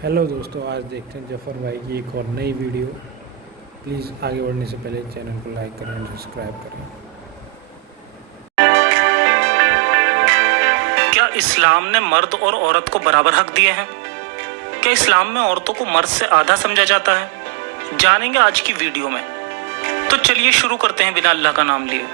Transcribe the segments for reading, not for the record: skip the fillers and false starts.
Hello दोस्तों, आज देखते हैं जफ़र भाई की एक और नई वीडियो। प्लीज़ आगे बढ़ने से पहले चैनल को लाइक करें और सब्सक्राइब करें। क्या इस्लाम ने मर्द और औरत को बराबर हक दिए हैं? क्या इस्लाम में औरतों को मर्द से आधा समझा जाता है? जानेंगे आज की वीडियो में। तो चलिए शुरू करते हैं बिना अल्लाह का नाम लिए।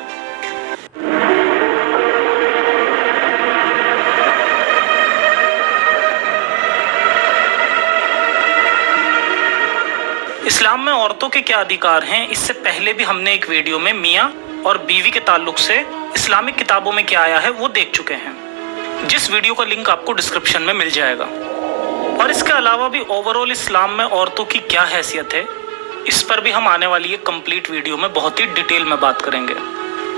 इस्लाम में औरतों के क्या अधिकार हैं, इससे पहले भी हमने एक वीडियो में मियाँ और बीवी के ताल्लुक से इस्लामिक किताबों में क्या आया है वो देख चुके हैं, जिस वीडियो का लिंक आपको डिस्क्रिप्शन में मिल जाएगा। और इसके अलावा भी ओवरऑल इस्लाम में औरतों की क्या हैसियत है, इस पर भी हम आने वाली एक कंप्लीट वीडियो में बहुत ही डिटेल में बात करेंगे।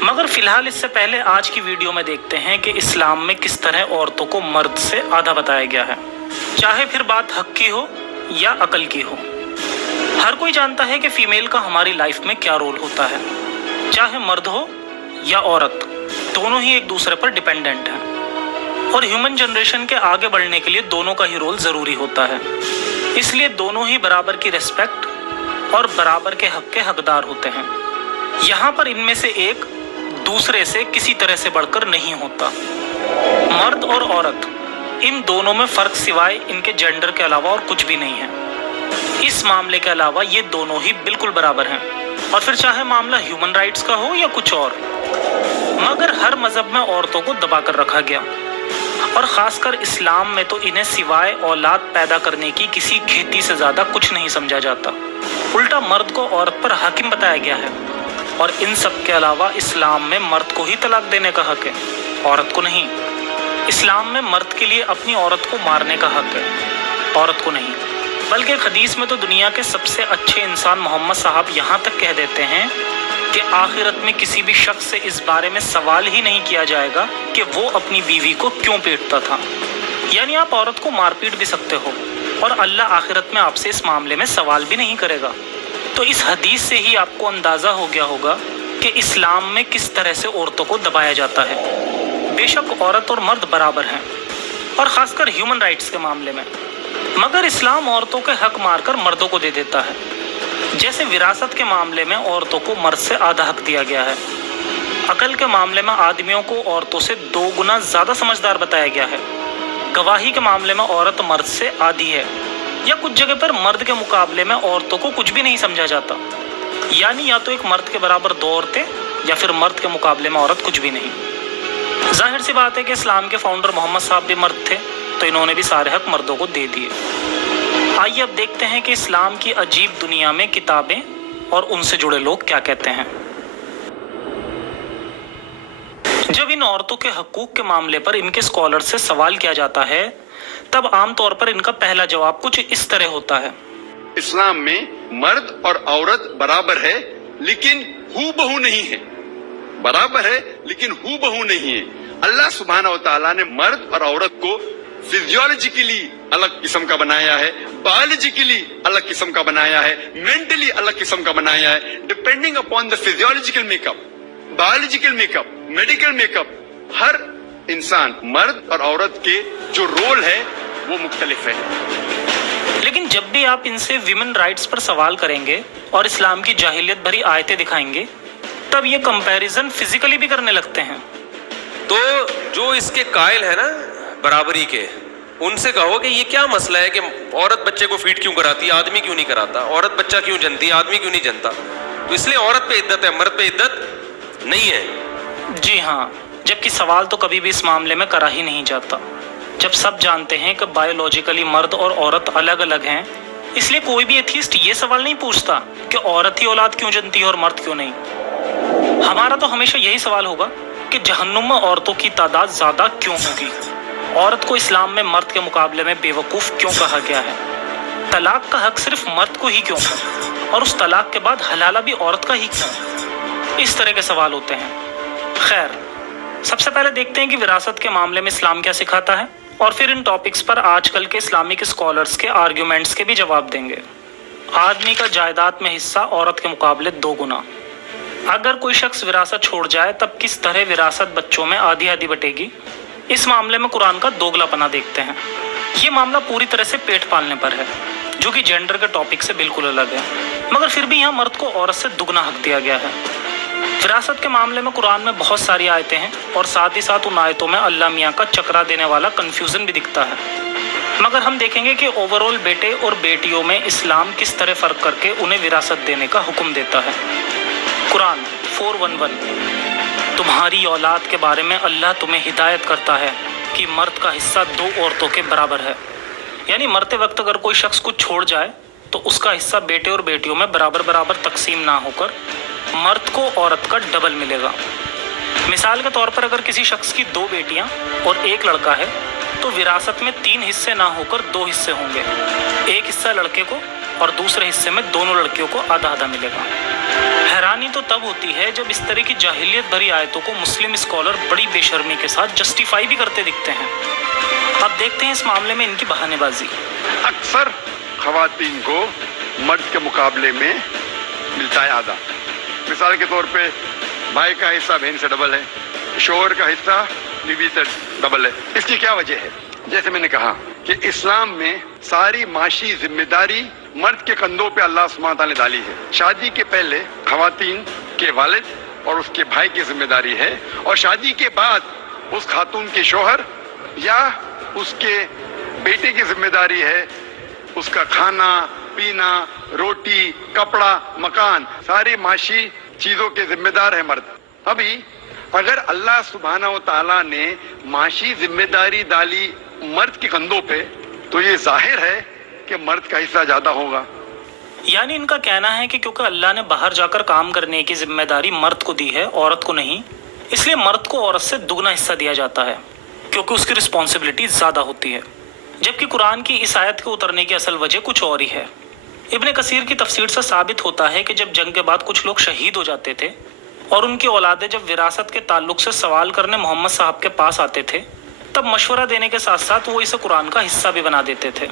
मगर फिलहाल इससे पहले आज की वीडियो में देखते हैं कि इस्लाम में किस तरह औरतों को मर्द से आधा बताया गया है, चाहे फिर बात हक की हो या अकल की हो। हर कोई जानता है कि फीमेल का हमारी लाइफ में क्या रोल होता है, चाहे मर्द हो या औरत, दोनों ही एक दूसरे पर डिपेंडेंट हैं और ह्यूमन जनरेशन के आगे बढ़ने के लिए दोनों का ही रोल जरूरी होता है। इसलिए दोनों ही बराबर की रिस्पेक्ट और बराबर के हक के हकदार होते हैं। यहाँ पर इनमें से एक दूसरे से किसी तरह से बढ़कर नहीं होता। मर्द और औरत, इन दोनों में फर्क सिवाय इनके जेंडर के अलावा और कुछ भी नहीं है। इस मामले के अलावा ये दोनों ही बिल्कुल बराबर हैं, और फिर चाहे मामला ह्यूमन राइट्स का हो या कुछ और। मगर हर मजहब में औरतों को दबा कर रखा गया, और खासकर इस्लाम में तो इन्हें सिवाय औलाद पैदा करने की किसी खेती से ज्यादा कुछ नहीं समझा जाता। उल्टा मर्द को औरत पर हाकिम बताया गया है, और इन सब के अलावा इस्लाम में मर्द को ही तलाक देने का हक है, औरत को नहीं। इस्लाम में मर्द के लिए अपनी औरत को मारने का हक है, औरत को नहीं। बल्कि हदीस में तो दुनिया के सबसे अच्छे इंसान मोहम्मद साहब यहाँ तक कह देते हैं कि आखिरत में किसी भी शख्स से इस बारे में सवाल ही नहीं किया जाएगा कि वो अपनी बीवी को क्यों पीटता था। यानी आप औरत को मार पीट भी सकते हो और अल्लाह आखिरत में आपसे इस मामले में सवाल भी नहीं करेगा। तो इस हदीस से ही आपको अंदाजा हो गया होगा कि इस्लाम में किस तरह से औरतों को दबाया जाता है। बेशक औरत और मर्द बराबर हैं, और खासकर ह्यूमन राइट्स के मामले में। मगर इस्लाम औरतों के हक मारकर मर्दों को दे देता है। जैसे विरासत के मामले में औरतों को मर्द से आधा हक दिया गया है, अकल के मामले में आदमियों को औरतों से 2 गुना ज्यादा समझदार बताया गया है, गवाही के मामले में औरत मर्द से आधी है, या कुछ जगह पर मर्द के मुकाबले में औरतों को कुछ भी नहीं समझा जाता। यानी या तो एक मर्द के बराबर 2 औरतें, या फिर मर्द के मुकाबले में औरत कुछ भी नहीं। जाहिर सी बात है कि इस्लाम के फाउंडर मोहम्मद साहब भी मर्द थे, तो इन्होंने भी सारे हक मर्दों को दे दिए। आइए अब देखते हैं कि इस्लाम की अजीब दुनिया में किताबें और उनसे जुड़े लोग क्या कहते हैं। जब इन औरतों के हकूक के मामले पर इनके स्कॉलर से सवाल किया जाता है, तब आमतौर पर इनका पहला जवाब कुछ इस तरह होता है। इस्लाम में मर्द और औरत बराबर है, लेकिन हूबहू नहीं है। बराबर है लेकिन हूबहू नहीं है। अल्लाह सुब्हानहू व तआला ने मर्द और औरत को फिजियोलॉजिकली अलग किस्म का बनाया है, बायोलॉजिकली अलग किस्म का बनाया है, मेंटली अलग किस्म का बनाया है। Depending upon the physiological makeup, biological makeup, medical makeup, हर इंसान मर्द और औरत के जो रोल है वो मुख्तलिफ है। लेकिन जब भी आप इनसे विमेन राइट्स पर सवाल करेंगे और इस्लाम की जाहिलियत भरी आयतें दिखाएंगे, तब ये कंपैरिजन फिजिकली भी करने लगते हैं। तो जो इसके कायल है ना बराबरी के, उनसे कहो कि ये क्या मसला है कि औरत बच्चे को फीड क्यों कराती है, आदमी क्यों नहीं कराता, औरत बच्चा क्यों जनती है, आदमी क्यों नहीं जनता। तो इसलिए औरत पे इद्दत है, मर्द पे इद्दत नहीं है। जी हाँ, जबकि सवाल तो कभी भी इस मामले में करा ही नहीं जाता। जब सब जानते हैं कि बायोलॉजिकली मर्द और औरत अलग अलग हैं, इसलिए कोई भी एथिस्ट ये सवाल नहीं पूछता कि औरत ही औलाद क्यों जनती है और मर्द क्यों नहीं। हमारा तो हमेशा यही सवाल होगा कि जहन्नुम में औरतों की तादाद ज्यादा क्यों होगी, औरत को इस्लाम में मर्द के मुकाबले में बेवकूफ क्यों कहा गया है, तलाक का हक सिर्फ मर्द को ही क्यों, और उस तलाक के बाद हलाला भी औरत का ही क्यों। इस तरह के सवाल होते हैं। खैर, सबसे पहले देखते हैं कि विरासत के मामले में इस्लाम क्या सिखाता है, और फिर इन टॉपिक्स पर आजकल के इस्लामिक स्कॉलर्स के आर्ग्यूमेंट्स के भी जवाब देंगे। आदमी का जायदाद में हिस्सा औरत के मुकाबले 2 गुना। अगर कोई शख्स विरासत छोड़ जाए तब किस तरह विरासत बच्चों में आधी आधी बटेगी, इस मामले में कुरान का दोगलापना देखते हैं। ये मामला पूरी तरह से पेट पालने पर है, जो कि जेंडर के टॉपिक से बिल्कुल अलग है, मगर फिर भी यहाँ मर्द को औरत से दुगना हक दिया गया है। विरासत के मामले में कुरान में बहुत सारी आयतें हैं और साथ ही साथ उन आयतों में अल्लाह मियाँ का चकरा देने वाला कन्फ्यूज़न भी दिखता है। मगर हम देखेंगे कि ओवरऑल बेटे और बेटियों में इस्लाम किस तरह फ़र्क करके उन्हें विरासत देने का हुक्म देता है। कुरान 4:11, तुम्हारी औलाद के बारे में अल्लाह तुम्हें हिदायत करता है कि मर्द का हिस्सा 2 औरतों के बराबर है। यानी मरते वक्त अगर कोई शख्स कुछ छोड़ जाए तो उसका हिस्सा बेटे और बेटियों में बराबर बराबर तकसीम ना होकर मर्द को औरत का डबल मिलेगा। मिसाल के तौर पर अगर किसी शख्स की 2 बेटियां और 1 लड़का है तो विरासत में 3 हिस्से ना होकर 2 हिस्से होंगे। एक हिस्सा लड़के को और दूसरे हिस्से में दोनों लड़कियों को आधा आधा मिलेगा। हैरानी तो तब होती है जब इस तरह की जाहिलियत भरी आयतों को मुस्लिम स्कॉलर बड़ी बेशर्मी के साथ जस्टिफाई भी करते दिखते हैं। अब देखते हैं इस मामले में इनकी बहानेबाजी। अक्सर खवातीन को मर्द के मुकाबले में मिलता है आधा। मिसाल के तौर पे भाई का हिस्सा बहन से डबल है, शोहर का हिस्सा बीवी से डबल है। इसकी क्या वजह है? जैसे मैंने कहा कि इस्लाम में सारी माशी जिम्मेदारी मर्द के कंधों पे अल्लाह सुब्हानहू व तआला ने डाली है। शादी के पहले खवातीन के वालिद और उसके भाई की जिम्मेदारी है, और शादी के बाद उस खातून के शोहर या उसके बेटे की जिम्मेदारी है उसका खाना पीना, रोटी, कपड़ा, मकान, सारी माशी चीजों के जिम्मेदार है मर्द। अभी अगर अल्लाह सुब्हानहू व तआला ने माशी जिम्मेदारी डाली मर्द के कंधों पे तो ये जाहिर है कि मर्द का हिस्सा ज्यादा होगा। यानी इनका कहना है कि क्योंकि अल्लाह ने बाहर जाकर काम करने की जिम्मेदारी मर्द को दी है, औरत को नहीं, इसलिए मर्द को औरत से दुगना हिस्सा दिया जाता है क्योंकि उसकी रिस्पॉन्सिबिलिटी ज़्यादा होती है। जबकि कुरान की इस आयत के उतरने की असल वजह कुछ और ही है। इब्ने कसीर की तफसीर से साबित होता है कि जब जंग के बाद कुछ लोग शहीद हो जाते थे और उनकी औलादें जब विरासत के ताल्लुक से सवाल करने मोहम्मद साहब के पास आते थे तब मशवरा देने के साथ साथ वो इसे कुरान का हिस्सा भी बना देते थे,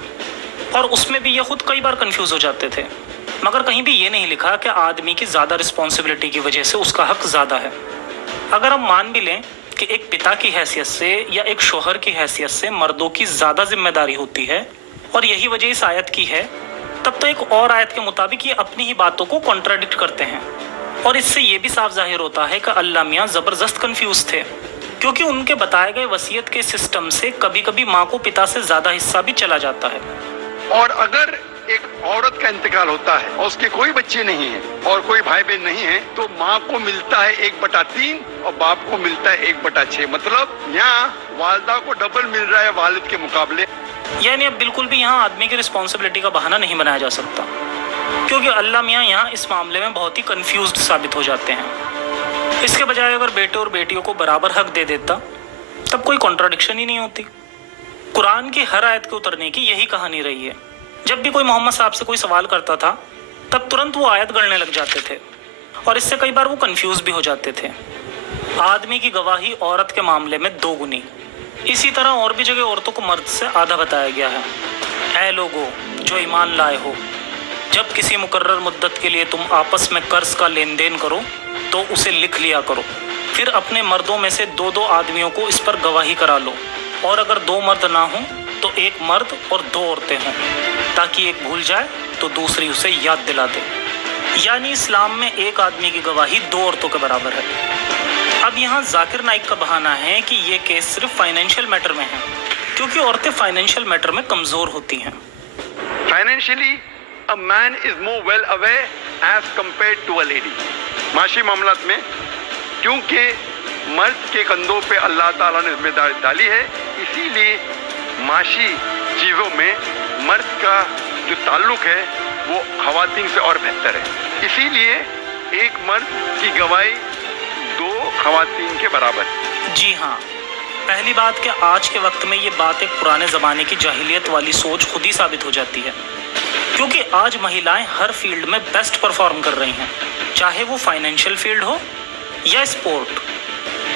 और उसमें भी ये खुद कई बार कंफ्यूज हो जाते थे। मगर कहीं भी ये नहीं लिखा कि आदमी की ज़्यादा रिस्पॉन्सिबिलिटी की वजह से उसका हक ज़्यादा है। अगर हम मान भी लें कि एक पिता की हैसियत से या एक शोहर की हैसियत से मर्दों की ज़्यादा जिम्मेदारी होती है और यही वजह इस आयत की है, तब तो एक और आयत के मुताबिक ये अपनी ही बातों को कॉन्ट्राडिक्ट करते हैं। और इससे ये भी साफ जाहिर होता है कि अल्लाह मियाँ ज़बरदस्त कंफ्यूज थे, क्योंकि उनके बताए गए वसीयत के सिस्टम से कभी कभी माँ को पिता से ज़्यादा हिस्सा भी चला जाता है। और अगर एक औरत का इंतकाल होता है और उसके कोई बच्चे नहीं है और कोई भाई बहन नहीं है तो माँ को मिलता है 1/3 और बाप को मिलता है 1/6। मतलब यहाँ वालिदा को डबल मिल रहा है वालिद के मुकाबले। यानी अब बिल्कुल भी यहाँ आदमी की रिस्पॉन्सिबिलिटी का बहाना नहीं बनाया जा सकता, क्योंकि अल्लाह मियाँ यहाँ इस मामले में बहुत ही कंफ्यूज्ड साबित हो जाते हैं। इसके बजाय अगर बेटे और बेटियों को बराबर हक दे देता तब कोई कॉन्ट्राडिक्शन ही नहीं होती। कुरान की हर आयत के उतरने की यही कहानी रही है। जब भी कोई मोहम्मद साहब से कोई सवाल करता था तब तुरंत वो आयत गढ़ने लग जाते थे, और इससे कई बार वो कंफ्यूज भी हो जाते थे। आदमी की गवाही औरत के मामले में 2 गुनी। इसी तरह और भी जगह औरतों को मर्द से आधा बताया गया है। ऐ लोगो जो ईमान लाए हो, जब किसी मुकर्रर मुद्दत के लिए तुम आपस में कर्ज का लेन देन करो तो उसे लिख लिया करो, फिर अपने मर्दों में से 2-2 आदमियों को इस पर गवाही करा लो, और अगर 2 मर्द ना हों तो 1 मर्द और 2 औरतें हों, ताकि एक भूल जाए तो दूसरी उसे याद दिला दे। यानी इस्लाम में 1 आदमी की गवाही 2 औरतों के बराबर है। अब यहाँ जाकिर नाइक का बहाना है कि ये केस सिर्फ फाइनेंशियल मैटर में है, क्योंकि औरतें फाइनेंशियल मैटर में कमज़ोर होती हैं। Financially a man is more well aware as compared to a lady. माशी मामलात में क्योंकि मर्द के कंधों पे अल्लाह ताला ने जिम्मेदारी डाली है, इसीलिए माशी चीज़ों में मर्द का जो ताल्लुक है वो खवातीन से और बेहतर है। इसीलिए 1 मर्द की गवाही 2 खवातीन के बराबर है। जी हाँ, पहली बात कि आज के वक्त में ये बात एक पुराने ज़माने की जाहिलियत वाली सोच खुद ही साबित हो जाती है, क्योंकि आज महिलाएं हर फील्ड में बेस्ट परफॉर्म कर रही हैं, चाहे वो फाइनेंशियल फील्ड हो या स्पोर्ट।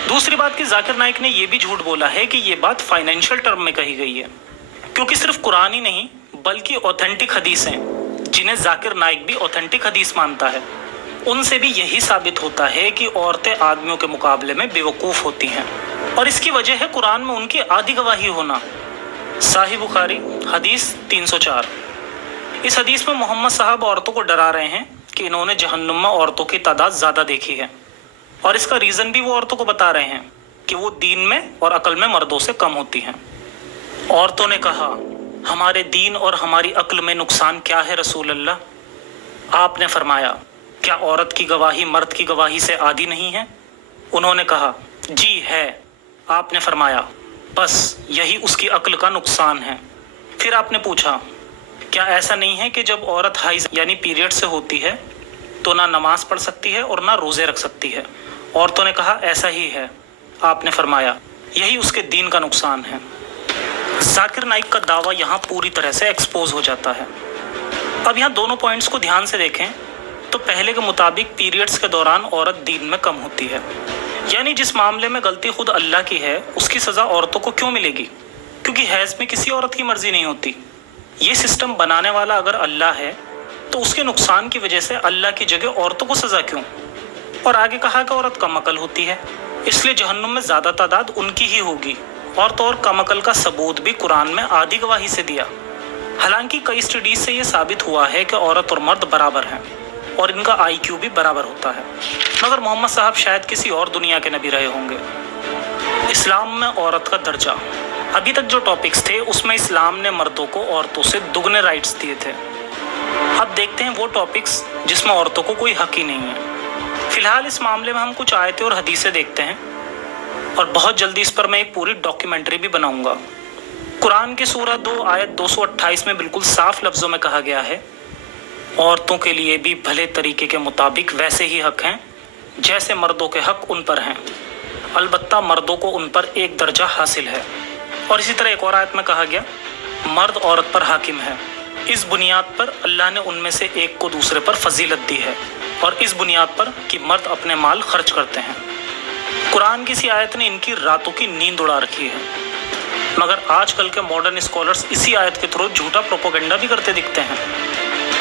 दूसरी बात कि जाकिर नाइक ने यह भी झूठ बोला है कि ये बात फाइनेंशियल टर्म में कही गई है, क्योंकि सिर्फ कुरान ही नहीं बल्कि ऑथेंटिक हदीसें, जिन्हें जाकिर नाइक भी ऑथेंटिक हदीस मानता है, उनसे भी यही साबित होता है कि औरतें आदमियों के मुकाबले में बेवकूफ़ होती हैं। और इसकी वजह है कुरान में उनकी आधी गवाही होना। साहिह बुखारी हदीस 304। इस हदीस में मोहम्मद साहब औरतों को डरा रहे हैं कि इन्होंने जहन्नुम में औरतों की तादाद ज़्यादा देखी है, और इसका रीज़न भी वो औरतों को बता रहे हैं कि वो दीन में और अक्ल में मर्दों से कम होती हैं। औरतों ने कहा, हमारे दीन और हमारी अक्ल में नुकसान क्या है रसूल अल्लाह? आपने फरमाया, क्या औरत की गवाही मर्द की गवाही से आदी नहीं है? उन्होंने कहा, जी है। आपने फरमाया, बस यही उसकी अक्ल का नुकसान है। फिर आपने पूछा, क्या ऐसा नहीं है कि जब औरत हाइज यानी पीरियड से होती है तो ना नमाज पढ़ सकती है और ना रोज़े रख सकती है? औरतों ने कहा, ऐसा ही है। आपने फरमाया, यही उसके दीन का नुकसान है। जाकिर नाइक का दावा यहाँ पूरी तरह से एक्सपोज हो जाता है। अब यहाँ दोनों पॉइंट्स को ध्यान से देखें तो पहले के मुताबिक पीरियड्स के दौरान औरत दीन में कम होती है, यानी जिस मामले में गलती खुद अल्लाह की है उसकी सज़ा औरतों को क्यों मिलेगी? क्योंकि हैज़ में किसी औरत की मर्जी नहीं होती। ये सिस्टम बनाने वाला अगर अल्लाह है तो उसके नुकसान की वजह से अल्लाह की जगह औरतों को सज़ा क्यों? और आगे कहा कि औरत कम अकल होती है, इसलिए जहन्नुम में ज़्यादा तादाद उनकी ही होगी। और तो और कम अकल का सबूत भी कुरान में आधी गवाही से दिया। हालांकि कई स्टडीज से ये साबित हुआ है कि औरत और मर्द बराबर हैं और इनका IQ भी बराबर होता है, मगर मोहम्मद साहब शायद किसी और दुनिया के नबी रहे होंगे। इस्लाम में औरत का दर्जा। अभी तक जो टॉपिक्स थे उसमें इस्लाम ने मर्दों को औरतों से दुगने राइट्स दिए थे। अब देखते हैं वो टॉपिक्स जिसमें औरतों को कोई हक ही नहीं है। फिलहाल इस मामले में हम कुछ आयतें और हदीसें देखते हैं और बहुत जल्दी इस पर मैं एक पूरी डॉक्यूमेंट्री भी बनाऊंगा। कुरान की सूरह 2 आयत 228 में बिल्कुल साफ लफ्ज़ों में कहा गया है, औरतों के लिए भी भले तरीके के मुताबिक वैसे ही हक हैं जैसे मर्दों के हक उन पर हैं, अलबत्ता मर्दों को उन पर एक दर्जा हासिल है। और इसी तरह एक और आयत में कहा गया, मर्द औरत पर हाकिम है, इस बुनियाद पर अल्लाह ने उनमें से एक को दूसरे पर फजीलत दी है, और इस बुनियाद पर कि मर्द अपने माल खर्च करते हैं। कुरान की इसी आयत ने इनकी रातों की नींद उड़ा रखी है, मगर आजकल के मॉडर्न स्कॉलर्स इसी आयत के थ्रू झूठा प्रोपोगेंडा भी करते दिखते हैं।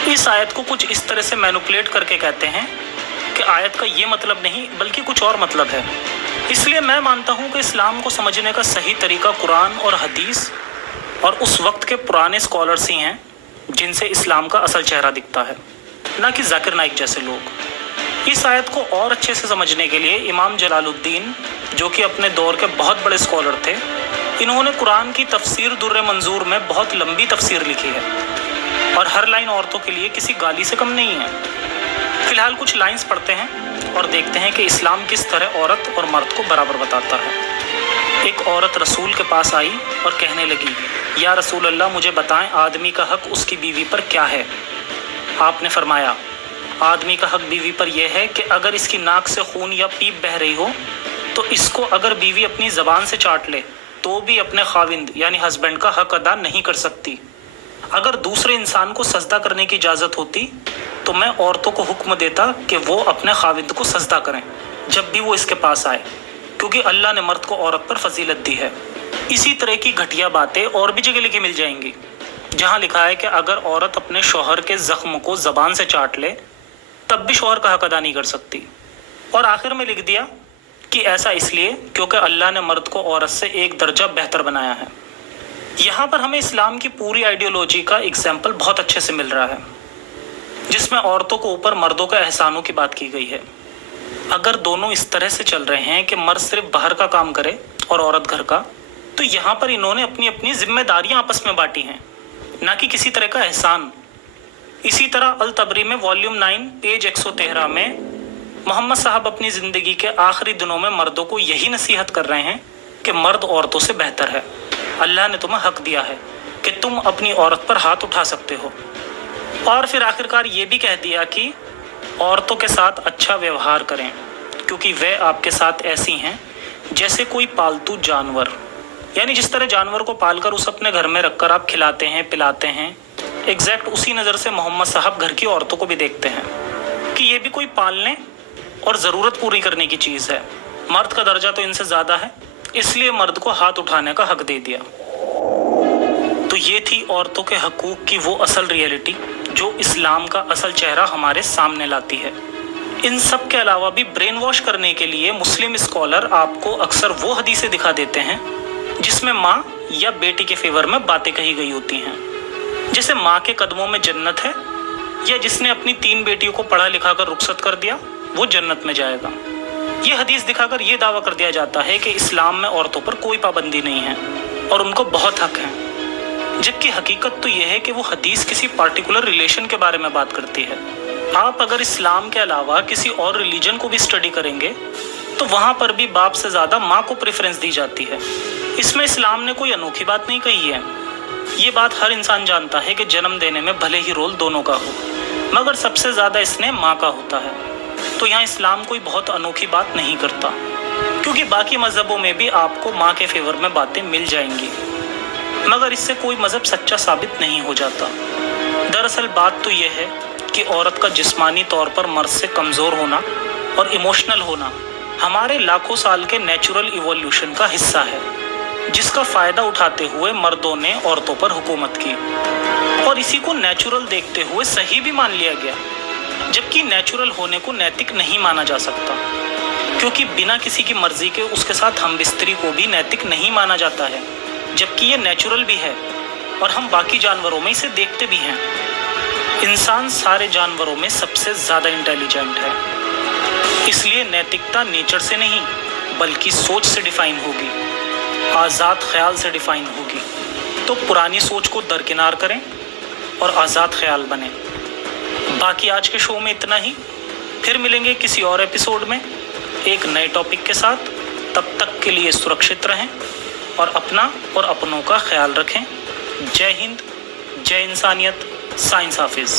इस आयत को कुछ इस तरह से मैनिपुलेट करके कहते हैं कि आयत का ये मतलब नहीं बल्कि कुछ और मतलब है। इसलिए मैं मानता हूँ कि इस्लाम को समझने का सही तरीका कुरान और हदीस और उस वक्त के पुराने स्कॉलर्स ही हैं जिनसे इस्लाम का असल चेहरा दिखता है, ना कि जाकिर नाइक जैसे लोग। इस आयत को और अच्छे से समझने के लिए इमाम जलालुद्दीन, जो कि अपने दौर के बहुत बड़े स्कॉलर थे, इन्होंने कुरान की तफसीर दुर्र मंजूर में बहुत लंबी तफसीर लिखी है और हर लाइन औरतों के लिए किसी गाली से कम नहीं है। फिलहाल कुछ लाइंस पढ़ते हैं और देखते हैं कि इस्लाम किस तरह औरत और मर्द को बराबर बताता है। एक औरत रसूल के पास आई और कहने लगी, या रसूल अल्लाह, मुझे बताएं आदमी का हक उसकी बीवी पर क्या है? आपने फरमाया, आदमी का हक बीवी पर यह है कि अगर इसकी नाक से खून या पीप बह रही हो तो इसको अगर बीवी अपनी ज़बान से चाट ले तो भी अपने खाविंद यानी हस्बैंड का हक अदा नहीं कर सकती। अगर दूसरे इंसान को सजदा करने की इजाज़त होती तो मैं औरतों को हुक्म देता कि वो अपने खाविंद को सजदा करें जब भी वो इसके पास आए, क्योंकि अल्लाह ने मर्द को औरत पर फजीलत दी है। इसी तरह की घटिया बातें और भी जगह लिखी मिल जाएंगी, जहाँ लिखा है कि अगर औरत अपने शौहर के ज़ख्म को ज़बान से चाट ले तब भी शौहर का हक अदा नहीं कर सकती। और आखिर में लिख दिया कि ऐसा इसलिए क्योंकि अल्लाह ने मर्द को औरत से एक दर्जा बेहतर बनाया है। यहाँ पर हमें इस्लाम की पूरी आइडियोलॉजी का एग्जाम्पल बहुत अच्छे से मिल रहा है, जिसमें औरतों को ऊपर मर्दों के एहसानों की बात की गई है। अगर दोनों इस तरह से चल रहे हैं कि मर्द सिर्फ बाहर का काम करे और औरत घर का, तो यहाँ पर इन्होंने अपनी अपनी जिम्मेदारियाँ आपस में बांटी हैं, ना कि किसी तरह का एहसान। इसी तरह अल तबरी में वॉल्यूम 9 पेज 113 में मोहम्मद साहब अपनी ज़िंदगी के आखिरी दिनों में मर्दों को यही नसीहत कर रहे हैं कि मर्द औरतों से बेहतर है। अल्लाह ने तुम्हें हक दिया है कि तुम अपनी औरत पर हाथ उठा सकते हो। और फिर आखिरकार ये भी कह दिया कि औरतों के साथ अच्छा व्यवहार करें, क्योंकि वे आपके साथ ऐसी हैं जैसे कोई पालतू जानवर, यानी जिस तरह जानवर को पालकर उस अपने घर में रखकर आप खिलाते हैं पिलाते हैं, एग्जैक्ट उसी नज़र से मोहम्मद साहब घर की औरतों को भी देखते हैं कि ये भी कोई पालने और ज़रूरत पूरी करने की चीज़ है। मर्द का दर्जा तो इनसे ज़्यादा है, इसलिए मर्द को हाथ उठाने का हक दे दिया। तो ये थी औरतों के हकूक़ की वो असल रियलिटी जो इस्लाम का असल चेहरा हमारे सामने लाती है। इन सब के अलावा भी ब्रेन वॉश करने के लिए मुस्लिम स्कॉलर आपको अक्सर वो हदीसें दिखा देते हैं जिसमें माँ या बेटी के फेवर में बातें कही गई होती हैं, जैसे माँ के कदमों में जन्नत है, या जिसने अपनी 3 बेटियों को पढ़ा लिखा कर रुखसत कर दिया वो जन्नत में जाएगा। ये हदीस दिखाकर ये दावा कर दिया जाता है कि इस्लाम में औरतों पर कोई पाबंदी नहीं है और उनको बहुत हक है, जबकि हकीकत तो यह है कि वो हदीस किसी पार्टिकुलर रिलेशन के बारे में बात करती है। आप अगर इस्लाम के अलावा किसी और रिलीजन को भी स्टडी करेंगे तो वहाँ पर भी बाप से ज़्यादा माँ को प्रेफरेंस दी जाती है। इसमें इस्लाम ने कोई अनोखी बात नहीं कही है। ये बात हर इंसान जानता है कि जन्म देने में भले ही रोल दोनों का हो, मगर सबसे ज़्यादा इसने माँ का होता है। तो यहाँ इस्लाम कोई बहुत अनोखी बात नहीं करता, क्योंकि बाकी मज़हबों में भी आपको माँ के फेवर में बातें मिल जाएंगी, मगर इससे कोई मज़हब सच्चा साबित नहीं हो जाता। दरअसल बात तो यह है कि औरत का जिस्मानी तौर पर मर्द से कमज़ोर होना और इमोशनल होना हमारे लाखों साल के नेचुरल इवोल्यूशन का हिस्सा है, जिसका फ़ायदा उठाते हुए मर्दों ने औरतों पर हुकूमत की और इसी को नेचुरल देखते हुए सही भी मान लिया गया, जबकि नेचुरल होने को नैतिक नहीं माना जा सकता, क्योंकि बिना किसी की मर्जी के उसके साथ हम बिस्तरी को भी नैतिक नहीं माना जाता है, जबकि ये नेचुरल भी है और हम बाकी जानवरों में इसे देखते भी हैं। इंसान सारे जानवरों में सबसे ज़्यादा इंटेलिजेंट है, इसलिए नैतिकता नेचर से नहीं बल्कि सोच से डिफाइन होगी, आज़ाद ख्याल से डिफाइन होगी। तो पुरानी सोच को दरकिनार करें और आज़ाद ख्याल बने। बाकी आज के शो में इतना ही, फिर मिलेंगे किसी और एपिसोड में एक नए टॉपिक के साथ। तब तक के लिए सुरक्षित रहें और अपना और अपनों का ख्याल रखें। जय हिंद, जय इंसानियत, साइंस हाफिज़।